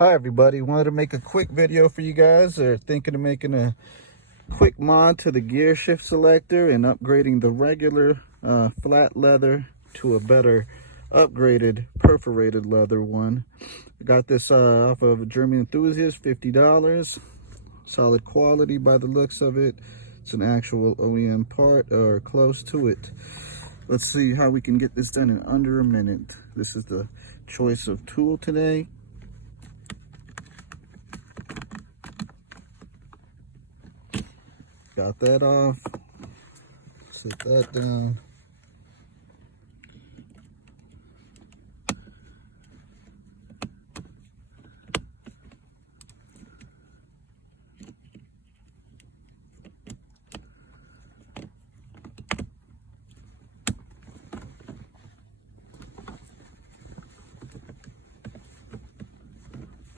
Hi everybody, wanted to make a quick video for you guys. They're thinking of making a quick mod to the gear shift selector and upgrading the regular flat leather to a better upgraded perforated leather one. I got this off of a German Enthusiast, $50. Solid quality by the looks of it. It's an actual OEM part or close to it. Let's see how we can get this done in under a minute. This is the choice of tool today. Got that off, set that down.